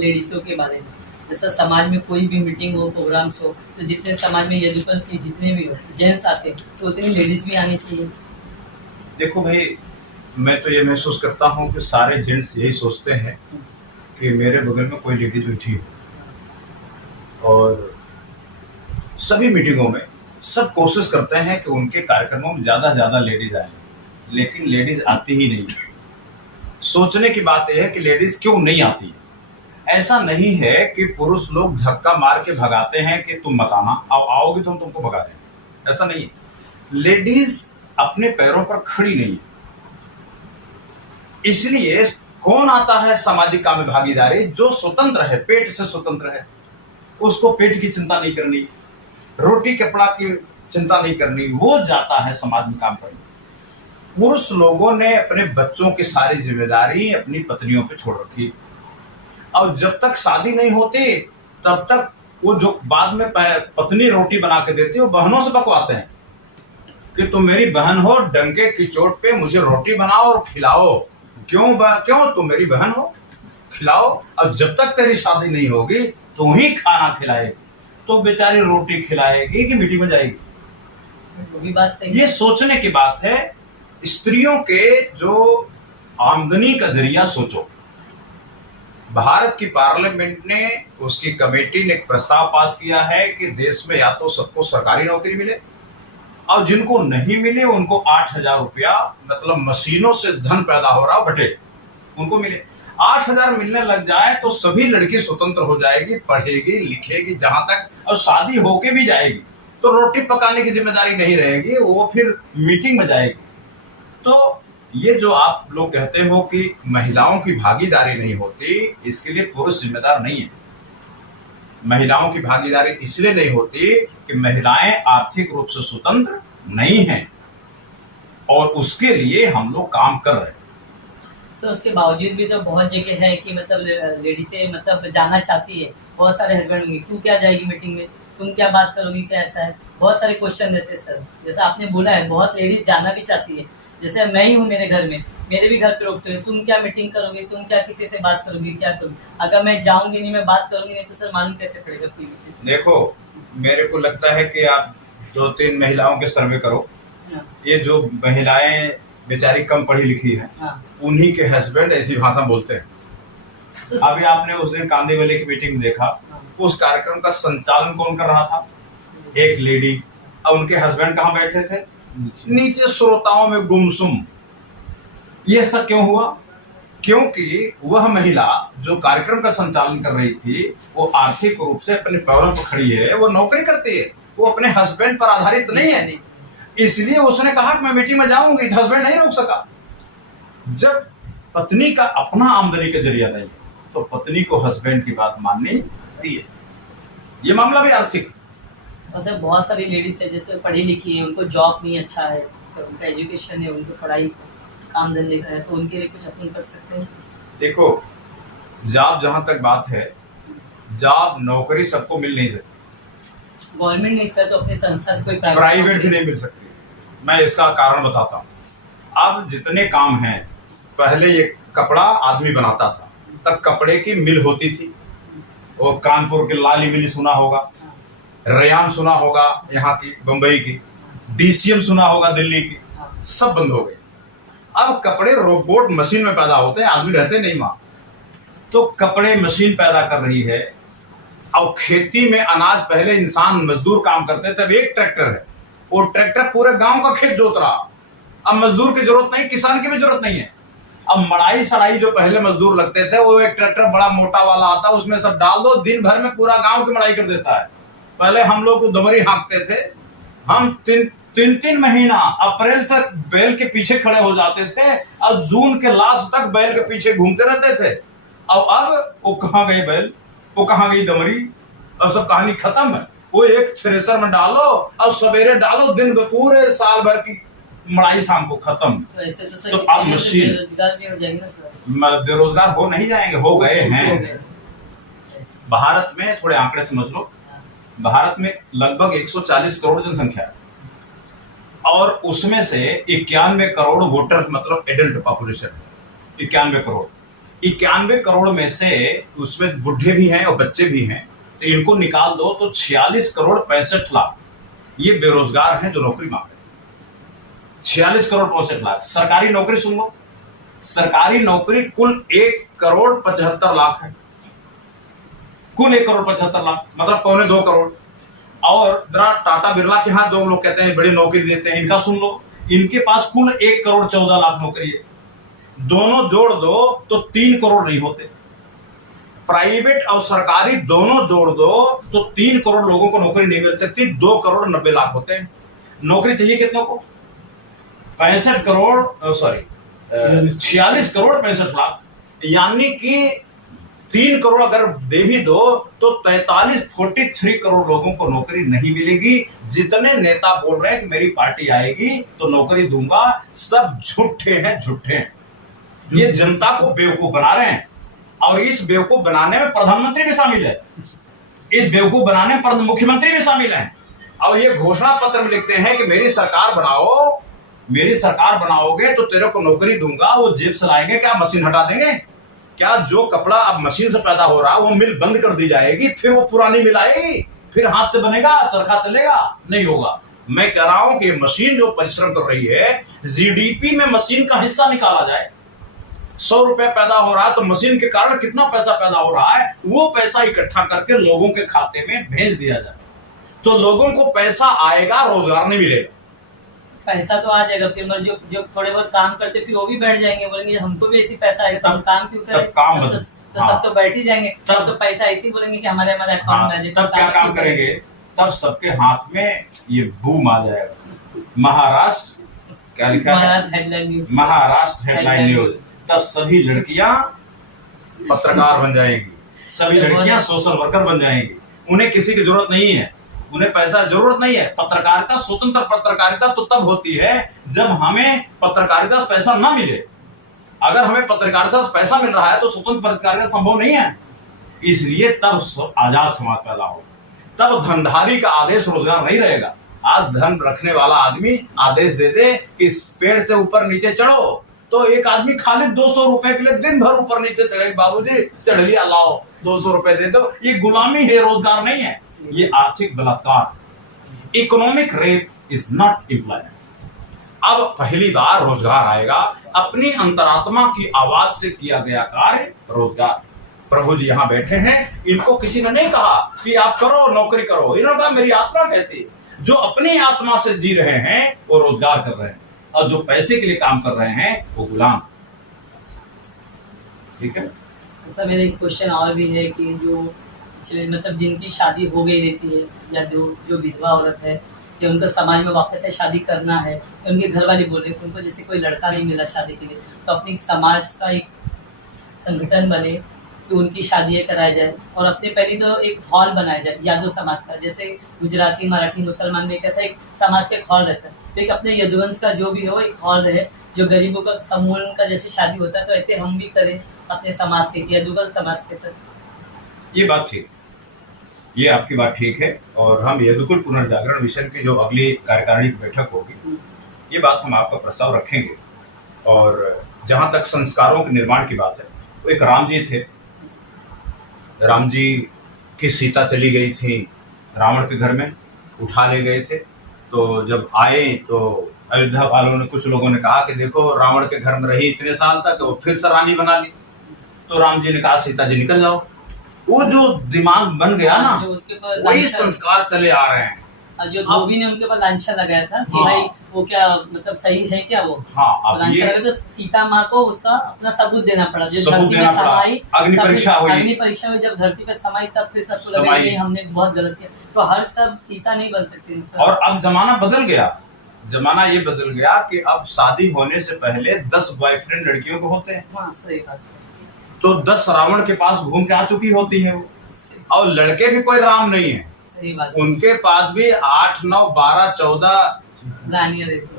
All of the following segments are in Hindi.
लेडीज़ों के बारे में। जैसा समाज में कोई भी मीटिंग हो, प्रोग्राम्स हो, तो जितने समाज में यजुगल के जितने भी हो जेंट्स आते हैं, तो उतनी लेडीज़ भी आनी चाहिए। देखो भाई, मैं तो ये महसूस करता हूँ कि सारे जेंट्स यही सोचते हैं कि मेरे बगल में कोई लेडीज बैठी हो, और सभी मीटिंगों में सब कोशिश करते हैं कि उनके कार्यक्रमों में ज़्यादा से ज़्यादा लेडीज आए, लेकिन लेडीज आती ही नहीं। सोचने की बात यह है कि लेडीज क्यों नहीं आती। ऐसा नहीं है कि पुरुष लोग धक्का मार के भगाते हैं कि तुम मत आना, आओगी तो हम तुमको भगा देंगे, ऐसा नहीं है। लेडीज अपने पैरों पर खड़ी नहीं है, इसलिए कौन आता है सामाजिक काम में भागीदारी? जो स्वतंत्र है, पेट से स्वतंत्र है, उसको पेट की चिंता नहीं करनी, रोटी कपड़ा की चिंता नहीं करनी, वो जाता है समाज में काम करने। पुरुष लोगों ने अपने बच्चों की सारी जिम्मेदारी अपनी पत्नियों पे छोड़ रखी, और जब तक शादी नहीं होती तब तक वो जो बाद में पत्नी रोटी बना के देती है, वो बहनों से बकवाते हैं कि तुम मेरी बहन हो, डंके की चोट पे मुझे रोटी बनाओ और खिलाओ। क्यों तुम मेरी बहन हो, खिलाओ। और जब तक तेरी शादी नहीं होगी तू ही खाना खिलाएगी, तो बेचारी रोटी खिलाएगी कि मीटिंग में जाएगी? वो भी बात सही ये सोचने की बात है। स्त्रियों के जो आमदनी का जरिया सोचो। भारत की पार्लियामेंट ने, उसकी कमेटी ने एक प्रस्ताव पास किया है कि देश में या तो सबको सरकारी नौकरी मिले, और जिनको नहीं मिले उनको 8,000 रुपया, मतलब मशीनों से धन पैदा हो रहा बटे, उनको मिले। 8,000 मिलने लग जाए तो सभी लड़की स्वतंत्र हो जाएगी, पढ़ेगी लिखेगी जहां तक, और शादी होके भी जाएगी तो रोटी पकाने की जिम्मेदारी नहीं रहेगी, वो फिर मीटिंग में जाएगी। तो ये जो आप लोग कहते हो कि महिलाओं की भागीदारी नहीं होती, इसके लिए पुरुष जिम्मेदार नहीं है। महिलाओं की भागीदारी इसलिए नहीं होती कि महिलाएं आर्थिक रूप से स्वतंत्र नहीं हैं, और उसके लिए हम लोग काम कर रहे हैं। तो उसके बावजूद भी तो बहुत जगह है कि मतलब लेडीज़ें मतलब जाना चाहती है, बहुत सारे हस्बैंड होंगे, तू क्या जाएगी मीटिंग में, तुम क्या बात करोगी, क्या ऐसा है, बहुत सारे क्वेश्चन रहते हैं सर। जैसा आपने बोला है, बहुत लेडीज जाना भी चाहती है। जैसे मैं ही हूँ, मेरे घर में, मेरे भी घर पे रोकते हैं, तुम क्या मीटिंग करोगे, तुम क्या किसी से बात करोगी, क्या करोगी। अगर मैं जाऊंगी नहीं, मैं बात करूंगी नहीं, तो सर मालूम कैसे पड़ेगा कोई भी चीज। देखो, मेरे को लगता है कि आप 2-3 महिलाओं के सर्वे करो। हाँ। ये जो महिलाएं बेचारी कम पढ़ी लिखी हैं, हाँ। उन्हीं के हस्बैंड ऐसी भाषा बोलते हैं। तो अभी आपने उस दिन कांदीवली की मीटिंग में देखा, उस कार्यक्रम का संचालन कौन कर रहा था? एक लेडी, और उनके हस्बैंड कहाँ बैठे थे? नीचे श्रोताओं में गुमसुम। यह सब क्यों हुआ? क्योंकि वह महिला जो कार्यक्रम का संचालन कर रही थी, वो आर्थिक रूप से अपने पैरों पर खड़ी है, वो नौकरी करती है, वो अपने हस्बैंड पर आधारित नहीं है। इसलिए उसने कहा कि मैं मीटिंग में जाऊंगी, तो हस्बैंड नहीं रोक सका। जब पत्नी का अपना आमदनी का जरिया नहीं है, तो पत्नी को हस्बैंड की बात माननी होती है। ये मामला भी आर्थिक। और सर बहुत सारी लेडीज है जैसे पढ़ी लिखी है, उनको जॉब नहीं अच्छा है, तो उनका एजुकेशन है, उनको पढ़ाई काम धंधे का है, तो उनके लिए कुछ अपन कर सकते हैं। देखो, जॉब जहां तक बात है, जॉब नौकरी सबको मिल नहीं सकती। गवर्नमेंट नहीं सर, तो अपनी संस्था से कोई प्राइवेट भी नहीं मिल सकती। मैं इसका कारण बताता हूँ। अब जितने काम हैं, पहले ये कपड़ा आदमी बनाता था, तब कपड़े की मिल होती थी। वो कानपुर की लाली मिल सुना होगा, रेयान सुना होगा यहाँ की, बंबई की, डीसीएम सुना होगा दिल्ली की, सब बंद हो गए। अब कपड़े रोबोट मशीन में पैदा होते हैं, आदमी रहते नहीं वहां। तो कपड़े मशीन पैदा कर रही है। और खेती में अनाज, पहले इंसान मजदूर काम करते थे, अब एक ट्रैक्टर है, वो ट्रैक्टर पूरे गांव का खेत जोत रहा। अब मजदूर की जरूरत नहीं, किसान की भी जरूरत नहीं है। अब मड़ाई सड़ाई जो पहले मजदूर लगते थे, वो एक ट्रैक्टर बड़ा मोटा वाला आता, उसमें सब डाल दो, दिन भर में पूरा गांव की मड़ाई कर देता है। पहले हम लोग दमरी हाँकते थे, हम तीन महीना अप्रैल से बैल के पीछे खड़े हो जाते थे, और जून के लास्ट तक बैल के पीछे घूमते रहते थे। और अब वो कहाँ गई बैल, वो कहाँ गई दमरी, और सब कहानी खत्म है। वो एक थ्रेसर में डालो और सवेरे डालो, दिन पूरे साल भर की मड़ाई शाम को खत्म। तो ऐसे तो अब मशीन, बेरोजगार भी हो जाएंगे ना सर। बेरोजगार हो नहीं जाएंगे, हो गए हैं। भारत में थोड़े आंकड़े समझ लो, भारत में लगभग 140 करोड़ जनसंख्या है, और उसमें से 91 करोड़ वोटर, मतलब एडल्ट पॉपुलेशन, 91 करोड़। 91 करोड़ में से उसमें बुढ़े भी हैं और बच्चे भी हैं, तो इनको निकाल दो तो 46 करोड़ 65 लाख ये बेरोजगार हैं जो नौकरी मांग रहे हैं। 46 करोड़ 65 लाख। सरकारी नौकरी सुन लो, सरकारी नौकरी कुल 1 करोड़ 75 लाख है, कुल 1 करोड़ 75 लाख, मतलब 2.25 करोड़। और जरा टाटा बिरला के यहाँ जो लोग कहते हैं बड़ी नौकरी देते हैं, इनका सुन लो, इनके पास कुल 1 करोड़ 14 लाख नौकरी है। दोनों जोड़ दो तो 3 करोड़ नहीं होते। प्राइवेट और सरकारी दोनों जोड़ दो तो 3 करोड़ लोगों को नौकरी नहीं मिल सकती, 2 करोड़ 90 लाख होते हैं। नौकरी चाहिए कितनों को? 65 करोड़, सॉरी 46 करोड़ 65 लाख, यानी कि 3 करोड़ अगर दे भी दो तो 43 करोड़ लोगों को नौकरी नहीं मिलेगी। जितने नेता बोल रहे हैं कि मेरी पार्टी आएगी तो नौकरी दूंगा, सब झूठे हैं, झूठे हैं। ये जनता को बेवकूफ बना रहे हैं, और इस बेवकूफ बनाने में प्रधानमंत्री भी शामिल है, इस बेवकूफ बनाने में मुख्यमंत्री भी शामिल हैं। और ये घोषणा पत्र में लिखते हैं कि मेरी सरकार बनाओ, मेरी सरकार बनाओगे तो तेरे को नौकरी दूंगा। वो जेब से लाएंगे क्या? मशीन हटा देंगे क्या? जो कपड़ा अब मशीन से पैदा हो रहा है वो मिल बंद कर दी जाएगी, फिर वो पुरानी मिल आएगी, फिर हाथ से बनेगा, चरखा चलेगा? नहीं होगा। मैं कह रहा हूं कि मशीन जो परिश्रम कर रही है, जीडीपी में मशीन का हिस्सा निकाला जाए। 100 रुपए पैदा हो रहा है तो मशीन के कारण कितना पैसा पैदा हो रहा है, वो पैसा इकट्ठा करके लोगों के खाते में भेज दिया जाए, तो लोगों को पैसा आएगा, रोजगार नहीं मिलेगा। पैसा तो आ जाएगा, फिर जो जो थोड़े बहुत काम करते फिर वो भी बैठ जाएंगे, बोलेंगे हमको भी ऐसी पैसा आएगा तो हम काम क्यों करें? तो सब तो बैठ ही जाएंगे, सब तो पैसा ऐसे बोलेंगे कि हमारे अकाउंट में आ जाए। तब क्या काम करेंगे? तब सबके हाथ में ये बूम आ जाएगा। महाराष्ट्र क्या लिखा है? Maharashtra headline news, Maharashtra headline news. तब सभी लड़कियां पत्रकार बन जाएंगी, सभी लड़कियां सोशल वर्कर बन जाएंगी। उन्हें किसी की जरूरत नहीं है, उन्हें पैसा जरूरत नहीं है। पत्रकारिता, स्वतंत्र पत्रकारिता तो तब होती है जब हमें पत्रकारिता से पैसा ना मिले। अगर हमें पत्रकारिता से पैसा मिल रहा है तो स्वतंत्र पत्रकारिता संभव नहीं है। इसलिए तब आजाद समाज पैदा हो, तब धनधारी का आदेश रोजगार नहीं रहेगा। आज धन रखने वाला आदमी आदेश दे दे कि इस पेड़ से ऊपर नीचे चढ़ो, तो एक आदमी खाली 200 रुपए के लिए दिन भर ऊपर नीचे चढ़े, बाबूजी चढ़ लिया, लाओ 200 रुपए दे दो। ये गुलामी है, रोजगार नहीं है, ये आर्थिक बलात्कार। Economic rape is not employment. अब पहली बार रोजगार आएगा, अपनी अंतरात्मा की आवाज से किया गया कार्य रोजगार। प्रभु जी यहाँ बैठे हैं, इनको किसी ने नहीं कहा कि आप करो नौकरी करो, इन्होंने कहा मेरी आत्मा कहती है। जो अपनी आत्मा से जी रहे हैं वो रोजगार कर रहे हैं, और जो पैसे के लिए काम कर रहे हैं वो गुलाम। ठीक है। सर मेरा एक क्वेश्चन और भी है कि जो मतलब जिनकी शादी हो गई रहती है, या जो विधवा औरत है, कि उनको समाज में वापस से शादी करना है, तो उनके घर वाले बोल रहे हैं उनको जैसे कोई लड़का नहीं मिला शादी के लिए, तो अपनी समाज का एक संगठन बने कि उनकी शादियाँ कराई जाए, और अपने पहले तो एक हॉल बनाया जाए यादव समाज का, जैसे गुजराती, मराठी, मुसलमान में कैसा एक समाज का एक हॉल रहता है, तो एक अपने यदुवंश का जो भी हो एक हॉल रहे, जो गरीबों का समूह का जैसे शादी होता है, तो ऐसे हम भी करें अपने समाज के, यदुवंश समाज के साथ। ये बात ठीक, ये आपकी बात ठीक है, और हम यदुकुल पुनर्जागरण मिशन की जो अगली कार्यकारिणी की बैठक होगी, ये बात हम आपका प्रस्ताव रखेंगे। और जहां तक संस्कारों के निर्माण की बात है, वो एक राम जी थे, राम जी की सीता चली गई थी रावण के घर में, उठा ले गए थे, तो जब आए तो अयोध्या वालों ने, कुछ लोगों ने कहा कि देखो रावण के घर में रही इतने साल तक, वो फिर से रानी बना ली। तो राम जी ने कहा सीता जी निकल जाओ। वो जो दिमाग बन गया ना, वही संस्कार चले आ रहे हैं। जो धोबी ने उनके ऊपर लांछन लगाया था कि भाई वो क्या मतलब सही है क्या वो, लांछन लगाया, तो सीता माँ को उसका अपना सबूत देना पड़ा। जब धरती पे समाई, अग्नि परीक्षा में जब धरती पे समाई, तब फिर सबको लगा नहीं हमने बहुत गलत किया। तो हर सब सीता नहीं बन सकती। और अब जमाना बदल गया, जमाना ये बदल गया कि अब शादी होने से पहले 10 बॉयफ्रेंड लड़कियों को होते हैं। हाँ, सही बात। तो 10 रावण के पास घूम के आ चुकी होती है वो, और लड़के भी कोई राम नहीं है, सही बात। उनके पास भी 8, 9, 12, 14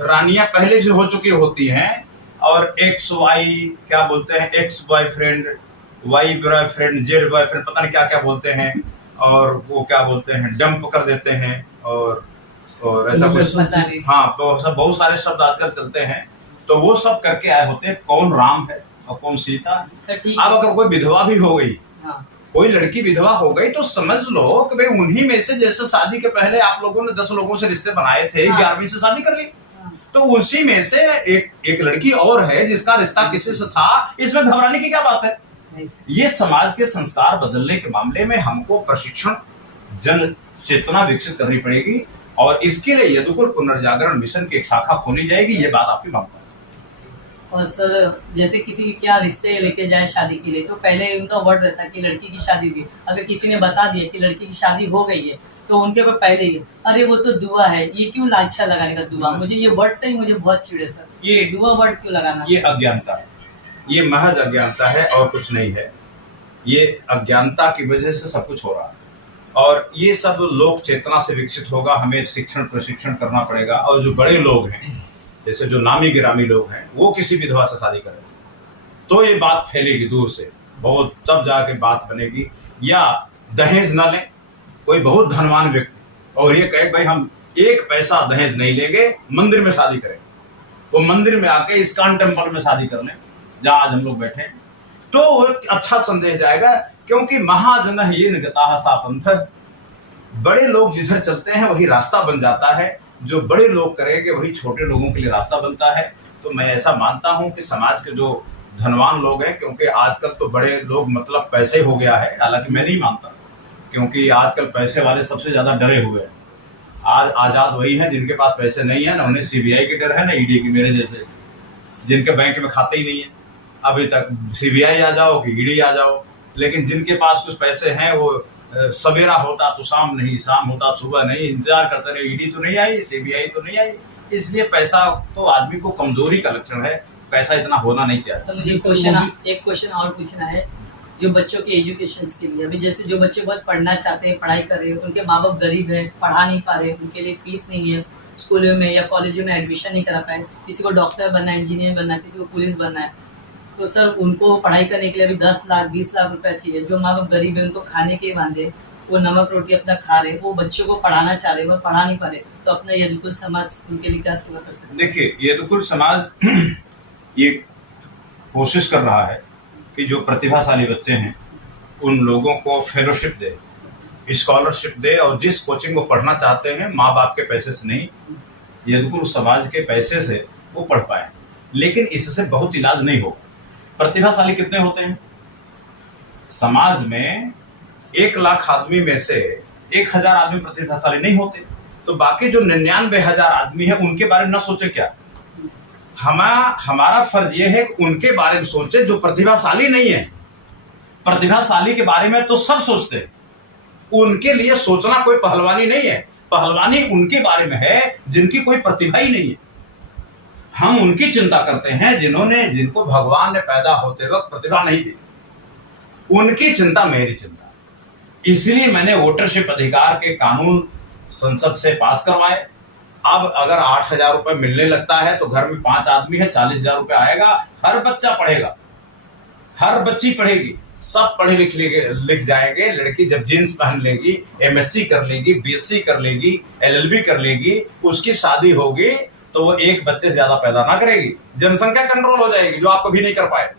रानियां पहले से हो चुकी होती हैं, और एक्स वाई क्या बोलते हैं, X boyfriend, Y boyfriend, Z boyfriend, पता नहीं क्या क्या बोलते हैं, और वो क्या बोलते हैं, डंप कर देते हैं, और ऐसा कुछ। हाँ, तो सब बहुत सारे शब्द आजकल चलते हैं। तो वो सब करके आए होते हैं, कौन राम है कौन सीता। सर ठीक अब अगर कोई विधवा भी हो गई, हाँ कोई लड़की विधवा हो गई, तो समझ लो कि भाई उन्हीं में से, जैसे शादी के पहले आप लोगों ने 10 लोगों से रिश्ते बनाए थे, हाँ। 11वीं से शादी कर ली, हाँ, तो उसी में से एक लड़की और है जिसका रिश्ता किसी से था। इसमें घबराने की क्या बात है? नहीं सर। ये समाज के संस्कार बदलने के मामले में हमको प्रशिक्षण, जन चेतना विकसित करनी पड़ेगी, और इसके लिए यदुकुल पुनर्जागरण मिशन की एक शाखा खोली जाएगी। ये बात आपकी मांगता है। और सर जैसे किसी के क्या रिश्ते लेके जाए शादी के लिए, तो पहले उनका वर्ड रहता है कि लड़की की शादी हुई। अगर किसी ने बता दिया कि लड़की की शादी हो गई है, तो उनके ऊपर पहले ही अरे वो तो दुआ है, ये क्यों लाछा लगाने का दुआ। मुझे ये वर्ड से ही मुझे बहुत चिढ़े सर, ये दुआ वर्ड क्यों लगाना। ये अज्ञानता है, ये महज अज्ञानता है और कुछ नहीं है। ये अज्ञानता की वजह से सब कुछ हो रहा है, और ये सब लोक चेतना से विकसित होगा। हमें शिक्षण प्रशिक्षण करना पड़ेगा, और जो बड़े लोग हैं, जैसे जो नामी गिरामी लोग हैं, वो किसी विधवा से शादी करें तो ये बात फैलेगी दूर से, बहुत तब जाके बात बनेगी। या दहेज न लें, कोई बहुत धनवान व्यक्ति और ये कहे भाई हम 1 पैसा दहेज नहीं लेंगे, मंदिर में शादी करें, वो मंदिर में आके इस्कॉन टेम्पल में शादी कर लें जहां आज हम लोग बैठे हैं, तो अच्छा संदेश जाएगा। क्योंकि महाजन ये निगता सा पंथ, बड़े लोग जिधर चलते हैं वही रास्ता बन जाता है। जो बड़े लोग करेंगे वही छोटे लोगों के लिए रास्ता बनता है। तो मैं ऐसा मानता हूं कि समाज के जो धनवान लोग हैं, क्योंकि आजकल तो बड़े लोग मतलब पैसे हो गया है, हालांकि मैं नहीं मानता, क्योंकि आजकल पैसे वाले सबसे ज्यादा डरे हुए हैं। आज आजाद वही हैं जिनके पास पैसे नहीं है, ना उन्हें सीबीआई के डर है ना ईडी की, मेरे जैसे जिनके बैंक में खाते ही नहीं है। अभी तक सीबीआई आ जाओ कि ईडी आ जाओ, लेकिन जिनके पास कुछ पैसे हैं वो सवेरा होता तो शाम नहीं, शाम होता सुबह नहीं, इंतजार करते रहे, ईडी तो नहीं आई, सीबीआई तो नहीं आई। इसलिए पैसा तो आदमी को कमजोरी का लक्षण है, पैसा इतना होना नहीं चाहिए। सर मुझे एक क्वेश्चन और पूछना है, जो बच्चों के एजुकेशन के लिए। अभी जैसे जो बच्चे बहुत पढ़ना चाहते हैं, पढ़ाई कर रहे हैं, उनके माँ बाप गरीब है, पढ़ा नहीं पा रहे, उनके लिए फीस नहीं है, स्कूलों में या कॉलेजों में एडमिशन नहीं करा पाए, किसी को डॉक्टर बनना है, इंजीनियर बनना है, किसी को पुलिस बनना है, तो सर उनको पढ़ाई करने के लिए अभी 10 लाख 20 लाख रुपया चाहिए। जो माँ बाप गरीब है, उनको खाने के बांधे, वो नमक रोटी अपना खा रहे, वो बच्चों को पढ़ाना चाह रहे, वो पढ़ा नहीं पा रहे, तो अपना यदुकुल समाज उनके लिए क्या सेवा कर सकते? देखिए, यदुकुल समाज ये कोशिश कर रहा है कि जो प्रतिभाशाली बच्चे हैं उन लोगों को फेलोशिप दे, स्कॉलरशिप दे, और जिस कोचिंग को पढ़ना चाहते हैं माँ बाप के पैसे से नहीं, यदुकुल समाज के पैसे से वो पढ़ पाए। लेकिन इससे बहुत इलाज नहीं होगा। प्रतिभाशाली कितने होते हैं समाज में? 1 लाख आदमी में से 1000 आदमी प्रतिभाशाली नहीं होते, तो बाकी जो 99,000 आदमी है उनके बारे में न सोचे क्या? हमारा फर्ज ये है कि उनके बारे में सोचे जो प्रतिभाशाली नहीं है। प्रतिभाशाली के बारे में तो सब सोचते हैं, उनके लिए सोचना कोई पहलवानी नहीं है। पहलवानी उनके बारे में है जिनकी कोई प्रतिभा ही नहीं है। हम उनकी चिंता करते हैं जिनको भगवान ने पैदा होते वक्त प्रतिभा नहीं दी, उनकी चिंता मेरी चिंता। इसलिए मैंने वोटरशिप अधिकार के कानून संसद से पास करवाए। अब अगर 8,000 रुपए मिलने लगता है तो घर में 5 आदमी है, 40,000 रुपए आएगा, हर बच्चा पढ़ेगा, हर बच्ची पढ़ेगी, सब पढ़े लिख जाएंगे। लड़की जब जींस पहन लेगी, MSc कर लेगी, BSc कर लेगी, LLB कर लेगी, उसकी शादी होगी तो वो एक बच्चे से ज्यादा पैदा ना करेगी, जनसंख्या कंट्रोल हो जाएगी, जो आप कभी नहीं कर पाए।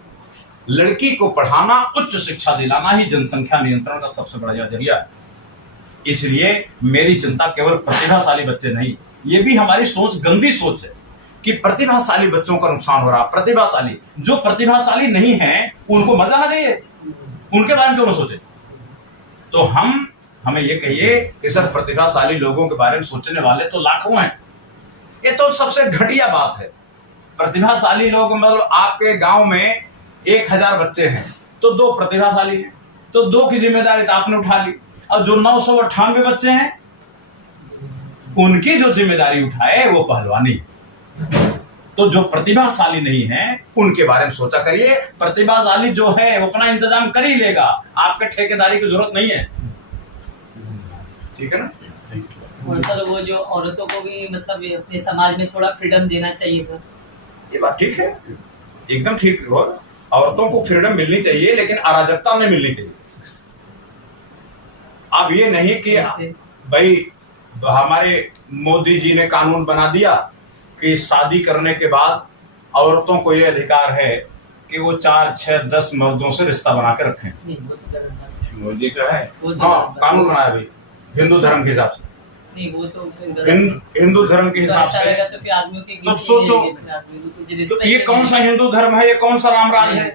लड़की को पढ़ाना, उच्च शिक्षा दिलाना ही जनसंख्या नियंत्रण का सबसे बड़ा जरिया है। इसलिए मेरी चिंता केवल प्रतिभाशाली बच्चे नहीं, ये भी हमारी सोच गंदी सोच है कि प्रतिभाशाली बच्चों का नुकसान हो रहा। प्रतिभाशाली जो प्रतिभाशाली नहीं है उनको मर जाना चाहिए, उनके बारे में क्यों न सोचे? तो हमें ये कहिए कि सर प्रतिभाशाली लोगों के बारे में सोचने वाले तो लाखों हैं, ये तो सबसे घटिया बात है। प्रतिभाशाली लोग मतलब आपके गांव में 1000 बच्चे हैं तो 2 प्रतिभाशाली हैं, तो 2 की जिम्मेदारी तो आपने उठा ली। और जो 998 बच्चे हैं उनकी जो जिम्मेदारी उठाए वो पहलवानी। तो जो प्रतिभाशाली नहीं है उनके बारे में सोचा करिए। प्रतिभाशाली जो है वो अपना इंतजाम कर ही लेगा, आपके ठेकेदारी की जरूरत नहीं है। ठीक है ना? और सर वो जो औरतों को भी मतलब अपने समाज में थोड़ा फ्रीडम देना चाहिए सर। ये बात ठीक है, एकदम ठीक। और औरतों को फ्रीडम मिलनी चाहिए, लेकिन अराजकता नहीं मिलनी चाहिए। अब ये नहीं कि भाई हमारे मोदी जी ने कानून बना दिया कि शादी करने के बाद औरतों को ये अधिकार है कि वो 4, 6, 10 मर्दों से रिश्ता बना के रखें। नहीं वो तो गलत बात है। मोदी का है। वो तो हाँ, गलत बात कानून बनाया भाई हिंदू धर्म के हिसाब से। है। नहीं वो तो फिर गलत है। हिंदू धर्म के तो हिसाब ऐसा से रहेगा तो फिर आदमियों की तो गिनती सोचो, नहीं रहेगी, फिर आदमी को कुछ तो respect ये कौन सा हिंदू धर्म है, ये कौन सा राम राज है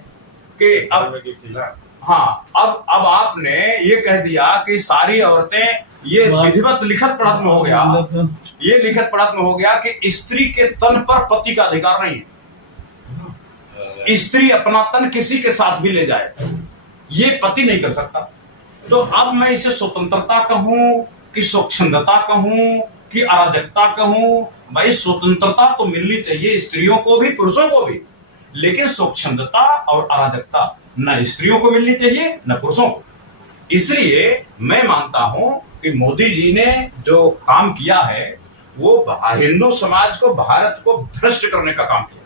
कि अब धर्म के खिलाफ। हाँ, अब आपने ये कह दिया कि सारी औरतें, ये विधिवत लिखत पढ़त में हो गया, ये लिखत पढ़त में हो गया कि स्त्री के तन पर पति का अधिकार नहीं है। स्त्री अपना तन किसी के साथ भी ले जाए, ये पति नहीं कर सकता। तो अब मैं इसे स्वतंत्रता कहूं कि स्वच्छंदता कहूं कि अराजकता कहूं, भाई स्वतंत्रता तो मिलनी चाहिए स्त्रियों को भी पुरुषों को भी, लेकिन स्वच्छंदता और अराजकता न स्त्रियों को मिलनी चाहिए न पुरुषों को। इसलिए मैं मानता हूं कि मोदी जी ने जो काम किया है वो हिंदू समाज को, भारत को भ्रष्ट करने का काम किया,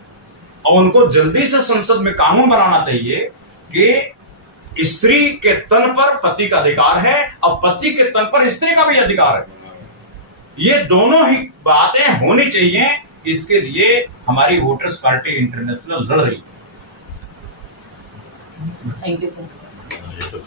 और उनको जल्दी से संसद में कानून बनाना चाहिए कि स्त्री के तन पर पति का अधिकार है और पति के तन पर स्त्री का भी अधिकार है। ये दोनों ही बातें होनी चाहिए। इसके लिए हमारी वोटर्स पार्टी इंटरनेशनल लड़ रही है। Thank you sir. ये तो